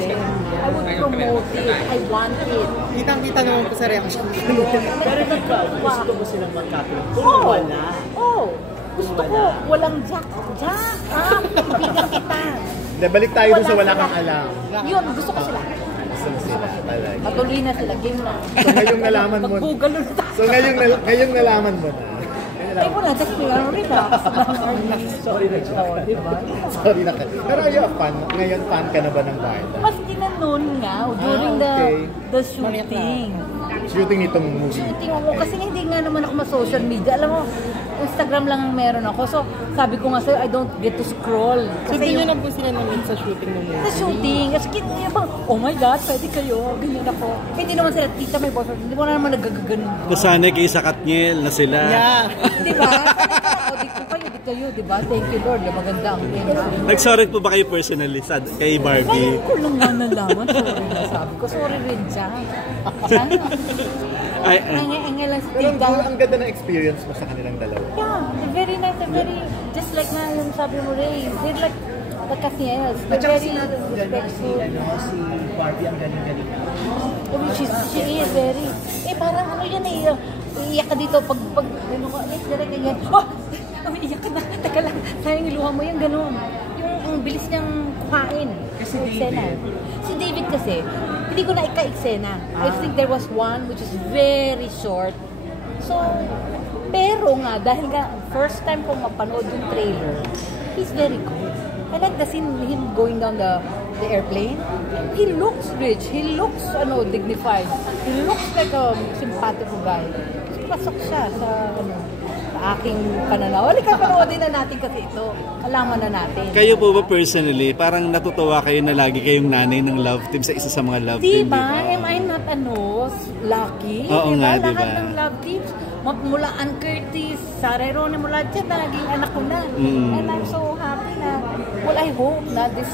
them. I would promote it. I want it. Kitang-kita naman po sa reaction. Pero gusto mo silang magkatulog. Wala. Gusto ko. Walang Jack. Kaibigan kita. Balik tayo dun sa wala kang alam. Yun, gusto ko sila. Matuloy na sila. Game na. So ngayong nalaman mo. Mag-google na tayo. So ngayong nalaman mo na. Ay mo na, just relax. Sorry na siya. Diba? Sorry na ka. Pero are you a fan? Ngayon fan ka na ba ng Barda? Mas ginanon nga during the shooting. Shooting nitong movie. Shooting ako kasi hindi nga naman ako ma-social media. Alam mo, Instagram lang ang meron ako. So, sabi ko nga sa'yo, I don't get to scroll. So, hindi nyo lang po sila na-meet sa shooting ng movie? Sa shooting. Kasi oh my God, pwede kayo. Ganyan ako. Hindi naman sila, tita, may boyfriend. Hindi mo na naman nagagaganon. Nasanay kayo sa Katniel na sila. Yeah. Diba? Di kayo, diba? Thank you, Lord. Maganda ang Nag-sorry po ba kayo personally kay Barbie? Ngayon ko lang nga nalaman. Sorry na sabi ko. Sorry rin siya. Ay, lang si Pero tita. ang ganda ng experience mo sa kanilang dalawa. Yeah, they're very nice. They're very, just like na yung sabi mo, Ray. They're like Casielas. They're very respectful. Si Barbie ang galing-galing. She is very, parang ano yan iiyak ka dito pag ganyan. Oh! Umiiyak ka na. Teka lang, sayang iluha mo yan, ganun. Yung bilis niyang kuhain. Kasi Si David kasi, hindi ko na ika-eksena. I think there was one which is very short. So, pero nga, dahil nga, first time kong mapanood yung trailer, he's very good. I like the scene, him going down the airplane. He looks rich. He looks, dignified. He looks like a simpatico guy. Pasok siya sa aking pananaw. Halika, panoodin na natin kasi ito. Alaman na natin. Kayo po ba personally, parang natutuwa kayo na lagi kayong nanay ng love team sa isa sa mga love team, diba? Am I not lucky? Oo diba? Nga, Lahat diba? ng love teams, mula Ann Curtis, Sarah Ronnie, mula dyan, naging anak ko na. And I'm so happy na, well, I hope na this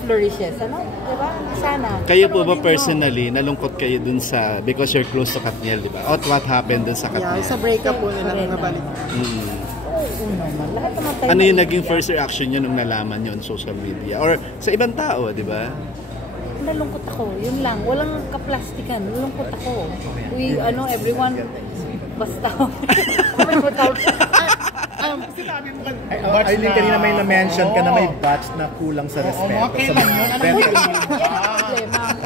flourishes, diba? Sana. Kayo po ba personally, nalungkot kayo dun sa, because you're close to Katniel, diba? At what happened dun sa Katniel? Yeah, sa breakup po nila nabalik. Oo naman. Lahat naman tayo. Ano yung naging first reaction nyo nung nalaman nyo on social media? Or sa ibang tao, diba? Nalungkot ako. Yun lang. Walang kaplastikan. Nalungkot ako. Everyone, basta. Sinabi mo Arlene, kanina may na-mention ka na may batch na kulang sa respeto sa mga problema.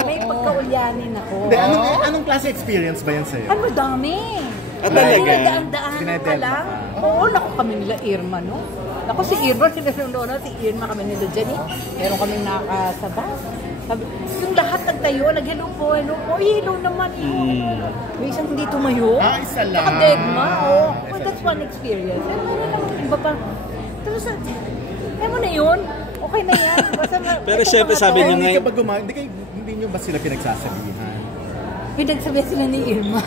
May pagkaulyanin ako. Anong klase experience ba yan sa'yo? Ano dami? Talaga? Daan ka lang. Oo, naku kami nila Irma, no? Naku si Irma, si Irma kami nila Jenny. Meron kami nakasaba. Sabi, yung lahat nagtayo, hello po. Hello naman. May isang hindi tumayo. Isa lang. Nakadegma, well, that's one experience. Iba pa. Tapos, mo na yun. Okay na yan. Pero syempre sabi nyo nga, hindi nyo ba sila pinagsasabihan? Yung nagsabihan sila ni Irma.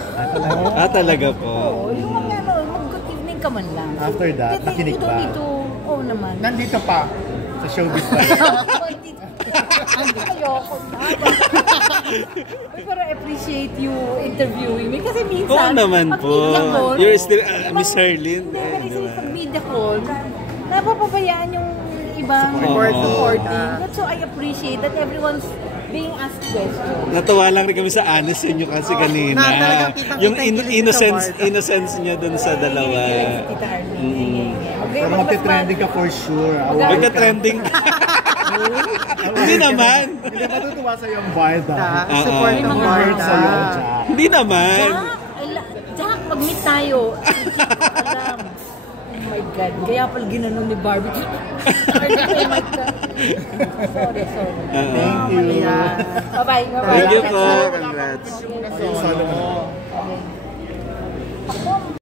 talaga po. Oo, yung mag-good evening ka man lang. After that, nakinig ba? Oo naman. Nandito pa sa showbiz pa. Ayoko na. Pero I appreciate you interviewing me. Kasi minsan, Oo naman po. You're still Miss Herlin. Hindi, kasi pag media call, napapabayaan yung ibang supporting. So I appreciate that everyone's being asked questions. Natuwa lang rin kami sa honest nyo kasi kanina. Yung innocence nyo dun sa dalawa. Pero magte-trending ka for sure. Magte-trending ka. Hindi naman. Hindi matutuwa sa'yo ang Barda. Support ng Barda. Hindi naman. Jack, mag-meet tayo. Alam. Oh my God. Kaya pala ginanon ni Barbie. Sorry. Thank you. Bye-bye. Thank you po. Congrats. Solo mo. Ako,